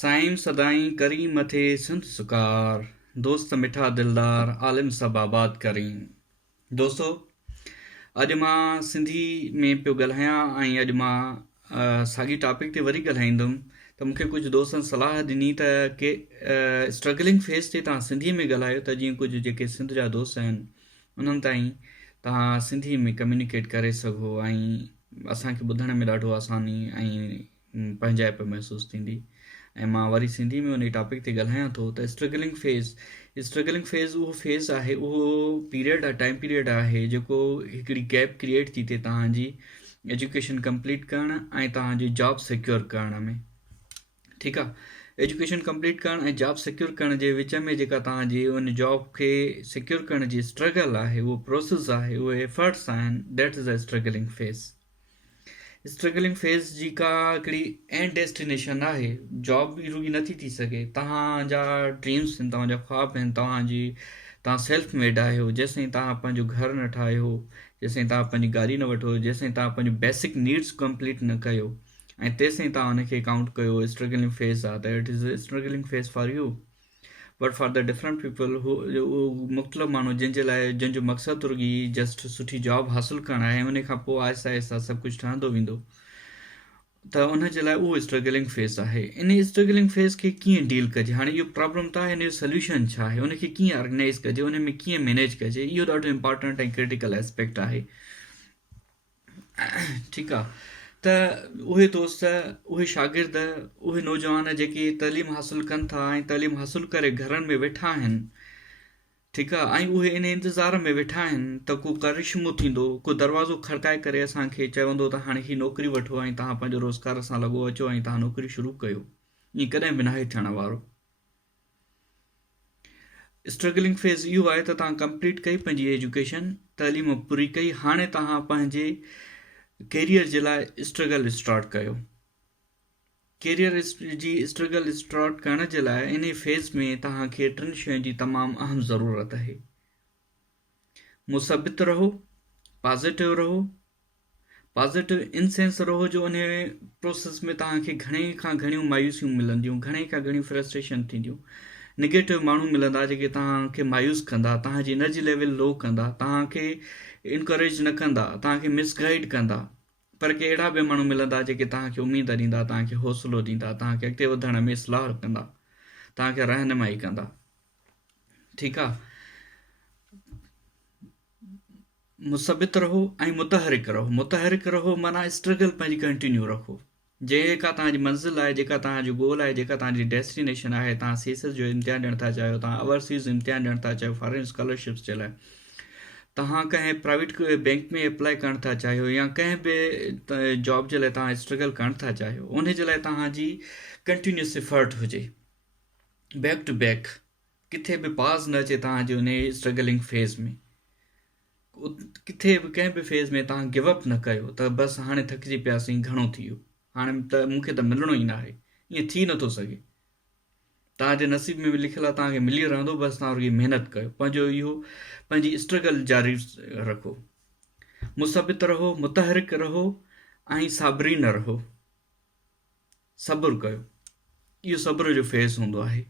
साईं सदाईं करी मथे सिंध सुकार, दोस्त मिठा दिलदार आलिम सभु आबाद करीं। दोस्तो, अॼु मां सिंधी में पियो ॻाल्हायां ऐं अॼु मां साॻी टॉपिक ते वरी ॻाल्हाईंदुमि त मूंखे कुझु दोस्तनि सलाह ॾिनी त के स्ट्रगलिंग फेस ते तव्हां सिंधीअ में ॻाल्हायो त जीअं कुझु जेके सिंध जा दोस्त आहिनि उन्हनि ताईं तव्हां सिंधी में कम्युनिकेट करे सघो ऐं असांखे ॿुधण में ॾाढो आसानी ऐं पंहिंजाइप महसूसु थींदी। ऐं मां वरी सिंधी में उन टॉपिक ते ॻाल्हायां थो त स्ट्रगलिंग फेज़ उहो फेज़ आहे, उहो पीरियड आहे, टाइम पीरियड आहे जेको हिकिड़ी गैप क्रिएट थी थिए तव्हांजी एजुकेशन कंप्लीट करणु ऐं तव्हांजी जॉब सिक्योर करण में। ठीकु आहे, एजुकेशन कंप्लीट करणु ऐं जॉब सिक्योर करण जे विच में जेका तव्हांजी उन जॉब खे सिक्योर करण जी स्ट्रगल आहे, उहो प्रोसेस आहे, उहे एफर्ट्स आहिनि, that is a struggling phase. Struggling phase जी का हिकिड़ी एंड डेस्टिनेशन आहे, जॉब बि रुगी नथी थी सघे। तव्हांजा ड्रीम्स आहिनि, तव्हांजा ख्वाब आहिनि, तव्हां सेल्फ मेड आहियो। जेसिताईं तव्हां पंहिंजो घर न ठाहियो, जेसिताईं तव्हां पंहिंजी गाॾी न वठो, जेसिताईं तव्हां पंहिंजो बेसिक नीड्स कंप्लीट न कयो ऐं तेसिताईं तव्हां हुनखे काउंट कयो स्ट्रगलिंग फेज़ आहे, त it is a struggling phase for you. But for the different people मुख़्तलिफ़ माण्हू जंहिंजो मक़सदु रुगी जस्ट सुठी जॉब हासिलु करणु आहे, उन खां पोइ आहिस्ता आहिस्ता सभु कुझु ठहंदो वेंदो, त उन जे लाइ उहो स्ट्रगलिंग फेज़ आहे। इन स्ट्रगलिंग फेज़ खे कीअं डील कजे, हाणे इहो प्रॉब्लम त आहे, इन जो सोल्यूशन छा आहे, उनखे कीअं ऑर्गेनाइज़ कजे, उन में कीअं मैनेज कजे, इहो ॾाढो इंपॉर्टेंट ऐं क्रिटिकल एस्पेक्ट आहे। ठीकु आहे, त उहे दोस्त, उहे शागिर्द, उहे नौजवान जेके तइलीम हासिलु कनि था ऐं तइलीम हासिलु करे घरनि में वेठा आहिनि, ठीकु आहे, ऐं उहे इन इंतज़ार में वेठा आहिनि त को करिश्मो थींदो, को दरवाज़ो खड़काए करे असांखे चवंदो त हाणे ही नौकिरी वठो ऐं तव्हां पंहिंजो रोज़गार सां लॻो अचो ऐं तव्हां नौकिरी शुरू कयो। ईअं कॾहिं बि नाहे थियण वारो। स्ट्रगलिंग फेज़ इहो आहे त तव्हां कंप्लीट कई पंहिंजी एजुकेशन, तइलीम पूरी कई, हाणे तव्हां पंहिंजे कैरियर जे लाइ स्ट्रगल स्टार्ट कयो। कैरियर जी स्ट्रगल स्टार्ट करण जे लाइ इन फेज़ में तव्हांखे 3 शयुनि जी तमामु अहम ज़रूरत आहे। मुसबित रहो, पॉज़िटिव रहो। पॉज़िटिव इन सेंस रहो जो उन प्रोसेस में तव्हांखे घणे खां घणियूं मायूसियूं मिलंदियूं, घणे खां घणियूं फ्रस्ट्रेशन थींदियूं। निगेटिव माण्हू मिलंदा जेके तव्हांखे मायूस कंदा, तव्हांजी एनर्जी लेवल लो कंदा, तव्हांखे इनकरेज न कंदा, तव्हांखे मिसगाइड कंदा। पर के अहिड़ा बि माण्हू मिलंदा जेके तव्हांखे उमेद ॾींदा, तव्हांखे हौसलो ॾींदा, तव्हांखे अॻिते वधण में सलाह कंदा, तव्हांखे रहनुमाई कंदा। ठीकु आहे, मुसबित रहो ऐं मुतहरिक रहो माना स्ट्रगल पंहिंजी कंटिन्यू रखो। जेका तव्हांजी मंज़िल आहे, जेका तव्हांजो गोल आहे, जेका तव्हांजी डेस्टिनेशन आहे, तव्हां सीएसएस जो इम्तिहान ॾियणु था चाहियो, तव्हां ओवरसीज़ इम्तिहान ॾियणु था चाहियो फॉरेन स्कॉलरशिप्स जे लाइ, तव्हां कंहिं प्राइवेट बैंक में अप्लाई करणु था चाहियो या कंहिं बि जॉब जे लाइ तव्हां स्ट्रगल करणु था चाहियो, उन जे लाइ तव्हांजी कंटिन्यूस एफर्ट हुजे, बैक टू बैक, किथे बि पाज़ न अचे तव्हांजे उन स्ट्रगलिंग फेज़ में। किथे बि कंहिं बि फेज़ में तव्हां गिव अप न कयो त बसि हाणे थकिजी पियासीं, घणो थी वियो, हाणे त मूंखे त मिलणो ई न आहे। ईअं थी नथो सघे। तव्हांजे नसीब में बि लिखियलु आहे, तव्हांखे मिली रहंदो, बसि तव्हां रुॻी महिनत कयो, पंहिंजी स्ट्रगल जारी रखो। मुसबित रहो, मुतहरिक रहो ऐं साबरीन रहो, सब्र कयो। इहो सब्र जो फेज़ हूंदो आहे,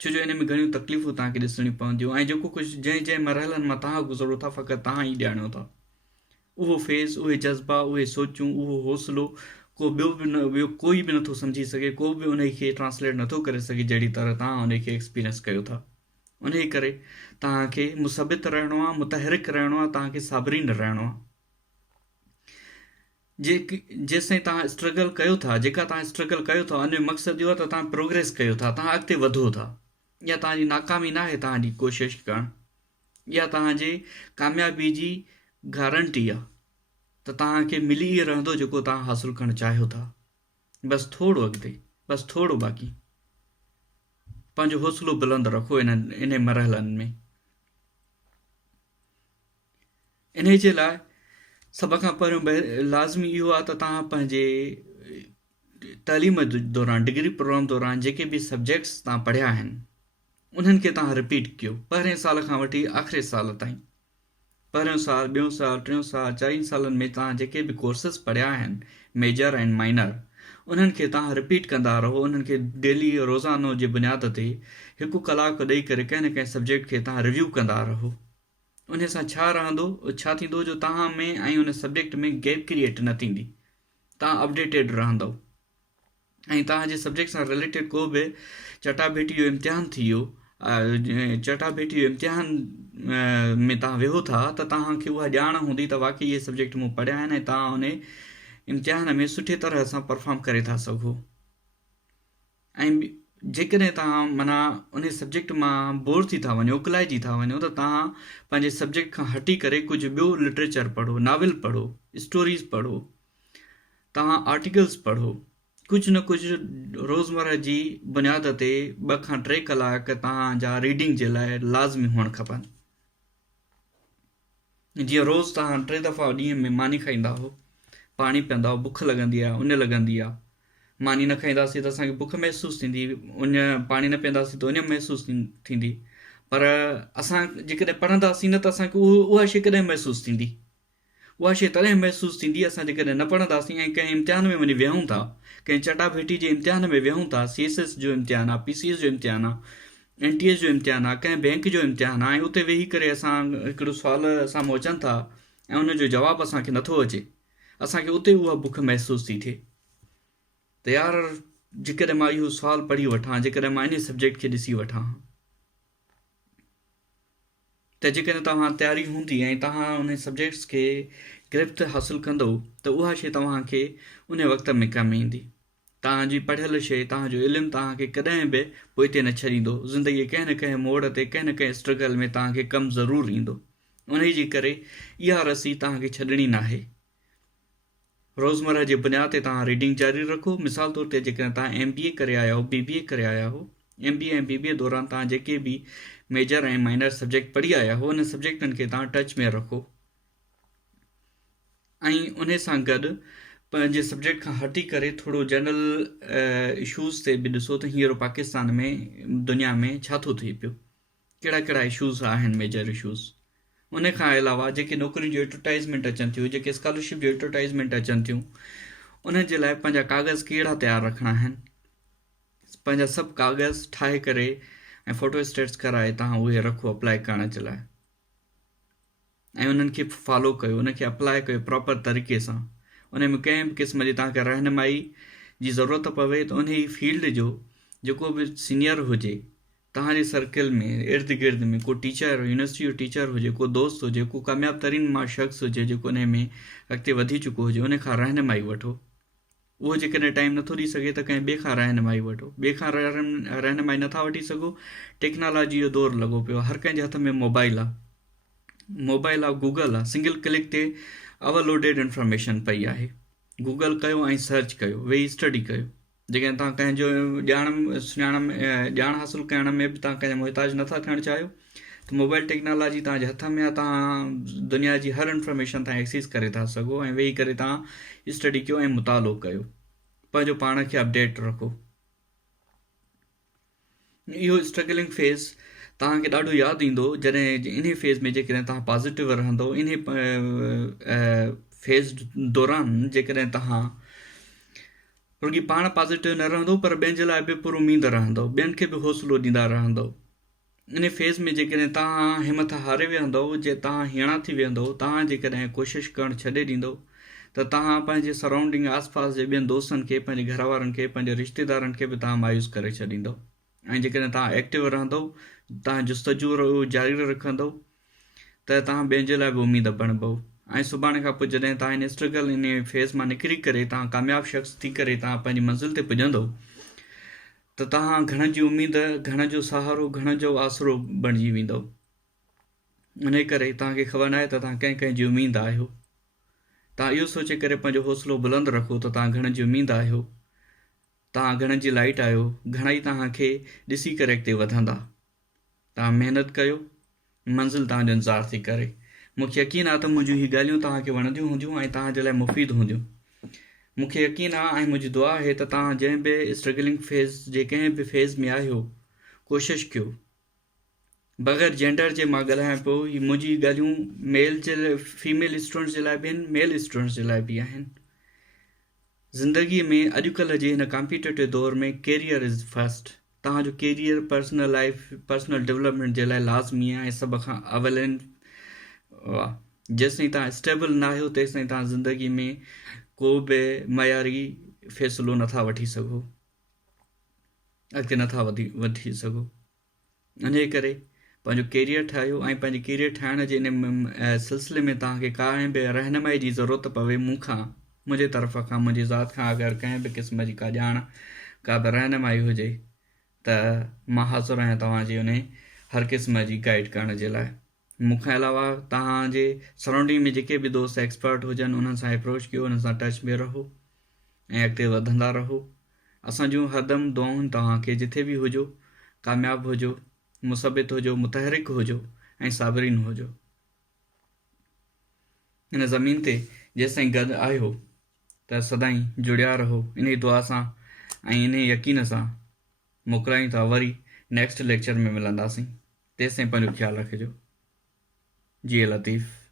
छो जो इन में घणियूं तकलीफ़ूं तव्हांखे ॾिसणियूं पवंदियूं ऐं जेको कुझु जंहिं मरहलनि मां तव्हां गुज़रो था फ़क़ति तव्हां ई ॼाणियो था। उहो फेज़, उहे जज़्बा, उहे सोचूं, उहो हौसलो ॿियो कोई बि नथो सम्झी सघे, को बि उन खे ट्रांसलेट नथो करे सघे जहिड़ी तरह तव्हां उन खे एक्सपीरियंस कयो था। उन करे तव्हांखे मुसबित रहणो आहे, मुतहरिक रहणो आहे, तव्हांखे साबरीन रहणो आहे। जेसिताईं तव्हां स्ट्रगल कयो था, जेका तव्हां स्ट्रगल कयो था, उन जो मक़सदु इहो आहे त तव्हां प्रोग्रेस कयो था, तव्हां अॻिते वधो था। या तव्हांजी नाकामी न आहे तव्हांजी कोशिशि करणु, या तव्हांजे कामयाबी जी गारंटी आहे त तव्हांखे मिली ई रहंदो जेको तव्हां हासिलु करणु चाहियो था। बसि थोरो अॻिते, बसि थोरो बाक़ी। पंहिंजो हौसलो बुलंद रखो इन मरहलनि में। इन जे लाइ सभ खां पहिरियों लाज़मी इहो आहे त तव्हां पंहिंजे तइलीम दौरान, डिग्री प्रोग्राम दौरान जेके बि सब्जेक्ट्स तव्हां पढ़िया आहिनि उन्हनि खे तव्हां रिपीट कयो, पहिरें साल खां वठी आख़िरी साल ताईं। पहिरियों साल, ॿियों साल, टियों साल, 4 सालनि में तव्हां जेके बि कोर्सिस पढ़िया आहिनि, मेजर ऐं माइनर, उन्हनि खे तव्हां रिपीट कंदा रहो, उन्हनि खे डेली रोज़ानो जे बुनियाद ते 1 कलाकु ॾेई करे कंहिं न कंहिं सब्जेक्ट खे तव्हां रिव्यू कंदा रहो। उन सां छा थींदो जो तव्हां में ऐं उन सब्जेक्ट में गैप क्रिएट न थींदी, तव्हां अपडेटेड रहंदव। ऐं तव्हांजे सब्जेक्ट सां रिलेटेड को बि चटाभेटी जो इम्तिहान थी वियो, चटाभेटी जो इम्तिहान में तव्हां वेहो था त तव्हांखे उहा ॼाण हूंदी त वाक़ई इहे सब्जेक्ट मूं पढ़िया आहिनि ऐं तव्हां उन इम्तिहान में सुठे तरह सां परफॉर्म करे था सघो। ऐं जेकॾहिं तव्हां माना उन सब्जेक्ट मां बोर थी था वञो, उकलाइजी था वञो, त तव्हां पंहिंजे सब्जेक्ट खां हटी करे कुझु ॿियो लिटरेचर पढ़ो, नाविल पढ़ो, स्टोरीज़ पढ़ो, तव्हां आर्टिकल्स पढ़ो, कुझु न कुझु रोज़मर्रा जी बुनियाद ते 2 खां 3 कलाक तव्हांजा रीडिंग जे लाइ लाज़मी हुअणु खपनि। जीअं रोज़ तव्हां 3 दफ़ा ॾींहं में मानी खाईंदा हो, पाणी पीअंदा हो, बुख लॻंदी आहे, उन लॻंदी आहे, मानी न खाईंदासीं त असांखे बुख महसूसु थींदी, उन पाणी न पीअंदासीं त उन महसूसु थींदी, पर असां जेकॾहिं पढ़ंदासीं न त असांखे उहा शइ कॾहिं महसूसु थींदी, उहा शइ तॾहिं महसूसु थींदी असां जेकॾहिं न पढ़ंदासीं ऐं कंहिं इम्तिहान में वञी विहूं था, कंहिं चटाभेटी जे इम्तिहान में विहूं था, CSS जो इम्तिहान आहे, PCS जो इम्तिहान आहे, NTS जो इम्तिहान आहे, कंहिं बैंक जो इम्तिहान आहे, ऐं उते वेही करे असां हिकिड़ो सुवाल साम्हूं अचनि था ऐं उनजो जवाबु असांखे नथो अचे, असांखे उते उहा बुख महसूसु थी थिए त यार जेकॾहिं मां इहो सुवालु पढ़ी वठां, जेकॾहिं मां इन सब्जेक्ट खे ॾिसी वठां, त जेकॾहिं तव्हां तयारी हूंदी ऐं तव्हां उन सब्जेक्ट्स खे गिरफ़्त हासिलु कंदो त उहा शइ तव्हांखे उन वक़्त में कमु ईंदी। तव्हांजी पढ़ियल शइ, तव्हांजो इल्मु तव्हांखे कॾहिं बि पोइते न छॾींदो, ज़िंदगीअ कंहिं न कंहिं मोड़ ते, कंहिं न कंहिं स्ट्रगल में तव्हांखे कमु ज़रूरु ईंदो। उन जी करे इहा रसी तव्हांखे छॾणी न आहे। रोज़मर्रा जे बुनियाद ते तव्हां रीडिंग जारी रखो। मिसाल तौर ते जेकॾहिं तव्हां MBA करे आया हो, BBA करे आया हो, MBA ऐं BBA दौरान तव्हां जेके बि मेजर ऐं माइनर सब्जेक्ट पढ़ी आया हो, उन सब्जेक्टनि खे तव्हां टच में रखो ऐं उन सां गॾु पंहिंजे सब्जेक्ट खां हटी करे थोरो जनरल इशूज़ ते बि ॾिसो त हींअर पाकिस्तान में, दुनिया में छा थो थिए पियो, कहिड़ा कहिड़ा इशूज़ आहिनि, मेजर इशूज़। उन खां अलावा जेके नौकरियुनि जो एडवर्टाइज़मेंट अचनि थियूं, जेके स्कॉलरशिप जो एडवर्टाइज़मेंट अचनि थियूं, उन्हनि जे लाइ पंहिंजा कागज़ कहिड़ा तयारु रखणा आहिनि, पंहिंजा सभु कागज़ ठाहे करे ऐं फ़ोटो स्टेट्स कराए तव्हां उहे रखो अप्लाई करण जे लाइ, ऐं उन्हनि खे फॉलो कयो, उनखे अप्लाई कयो प्रॉपर तरीक़े सां। उन में कंहिं बि क़िस्म जी तव्हांखे रहनुमाई जी ज़रूरत पवे त उन ई फील्ड जो जेको बि सीनियर हुजे तव्हांजे सर्किल में, इर्द गिर्द में, को टीचर, यूनिवर्सिटी जो टीचर हुजे, को दोस्त हुजे, को कामयाबु तरीन मां शख़्स हुजे जेको उन में अॻिते वधी चुको हुजे, उन खां रहनुमाई वठो। उहो जेकॾहिं टाइम नथो ॾेई सघे त कंहिं ॿिए खां रहनुमाई वठो। ॿिए खां रहनुमाई नथा वठी सघो, टेक्नोलॉजी जो दौरु लॻो पियो आहे, हर कंहिंजे हथ में मोबाइल आहे, गूगल आहे, सिंगल क्लिक ते ओवरलोडेड इंफॉर्मेशन पई आहे। गूगल कयो ऐं सर्च कयो, वेही स्टडी कयो। जेकॾहिं तव्हां कंहिंजो ॼाण हासिलु करण में बि तव्हां कंहिंजा मुहताज नथा थियणु चाहियो त मोबाइल टेक्नोलॉजी तव्हांजे हथ में आहे, तव्हां दुनिया जी हर इंफॉर्मेशन तव्हां एक्सेस करे था सघो ऐं वेही करे तव्हां स्टडी कयो ऐं मुतालो कयो, पंहिंजो पाण खे अपडेट रखो। इहो स्ट्रगलिंग फेज़ तव्हांखे ॾाढो यादि ईंदो जॾहिं इन फेज़ में जेकॾहिं तव्हां पॉज़िटिव रहंदो, इन फेज़ दौरान जेकॾहिं तव्हां रुॻी पाण पॉज़िटिव न रहंदो पर ॿियनि जे लाइ बि पुर उमीद रहंदो, ॿियनि खे बि हौसलो ॾींदा रहंदो। इन फेज़ में जेकॾहिं तव्हां हिमत हारे विहंदव, जे तव्हां हीणा थी वेंदव, तव्हां जेकॾहिं कोशिशि करणु छॾे ॾींदो त तव्हां पंहिंजे सराउंडिंग आसपास जे ॿियनि दोस्तनि खे, पंहिंजे घर वारनि खे, पंहिंजे रिश्तेदारनि खे बि तव्हां मायूस करे छॾींदव। ऐं जेकॾहिं तव्हां एक्टिव रहंदव, तव्हां जुस्तजू जारी रखंदव त तव्हां ॿियनि जे लाइ बि उमीद बणिबव। ऐं सुभाणे खां पोइ जॾहिं तव्हां इन स्ट्रगल, इन फेज़ मां निकिरी करे तव्हां कामयाबु शख़्स थी करे तव्हां पंहिंजी मंज़िल ते पुॼंदव त तव्हां घणनि जी उमीद, घणनि जो सहारो, घणनि जो आसरो बणिजी वेंदव। इन करे तव्हांखे ख़बर न आहे त तव्हां कंहिं जी उमीद आहियो। तव्हां इहो सोचे करे पंहिंजो हौसलो बुलंद रखो त तव्हां घणनि जी उमीद आहियो, तव्हां घणनि जी लाइट आहियो, घणेई तव्हांखे ॾिसी करे अॻिते वधंदा। तव्हां महिनत कयो, मंज़िल तव्हांजो इंतज़ारु थी करे। मूंखे यकीन आहे त मुंहिंजियूं हीअ ॻाल्हियूं तव्हांखे वणंदियूं हूंदियूं ऐं तव्हांजे लाइ मुफ़ीद हूंदियूं। मूंखे यकीन आहे ऐं मुंहिंजी दुआ आहे त तव्हां जंहिं बि स्ट्रगलिंग फेज़ जे कंहिं बि फेज़ में आहियो, कोशिशि कयो। बग़ैर जेंडर जे मां ॻाल्हायां पियो, हीअ मुंहिंजी ॻाल्हियूं फीमेल स्टूडेंट्स जे लाइ बि आहिनि, मेल स्टूडेंट्स जे लाइ बि आहिनि। ज़िंदगीअ में अॼुकल्ह जे हिन कॉम्पिटेटिव दौर में कैरियर इज़ फस्ट। तव्हांजो career personal life personal development जे लाइ लाज़मी आहे ऐं सभ खां अवल जेसिताईं तव्हां स्टेबल न आहियो तेसिताईं तव्हां ज़िंदगी में को बि मयारी फ़ैसिलो नथा वठी सघो, अॻिते नथा वधी सघो। इन करे पंहिंजो कैरियर ठाहियो ऐं पंहिंजे कैरियर ठाहिण जे इन सिलसिले में तव्हांखे काई बि रहनुमाई जी ज़रूरत पवे मूंखां, मुंहिंजे तरफ़ खां, मुंहिंजी ज़ात खां अगरि कंहिं बि क़िस्म जी का ॼाण, का बि रहनुमाई हुजे त मां हाज़ुरु आहियां तव्हांजी उन हर क़िस्म जी गाइड करण जे लाइ। मूंखां अलावा तव्हांजे सराउंडिंग में जेके बि दोस्त एक्सपर्ट हुजनि उन्हनि सां अप्रोच कयो, उन्हनि सां टच में रहो ऐं अॻिते वधंदा रहो। असांजूं हरदम दुआऊं तव्हांखे जिथे बि हुजो, कामयाबु हुजो, मुसबित हुजो, मुतहरिक हुजो ऐं साबरीन हुजो। हिन ज़मीन ते जेसिताईं गॾु आहियो त सदाईं जुड़िया रहो। इन दुआ सां ऐं इन यकीन सां मोकिलायूं था वरी नेक्स्ट लेक्चर में मिलंदासीं। तेसिताईं पंहिंजो ख़्यालु रखिजो। जी लतीफ़।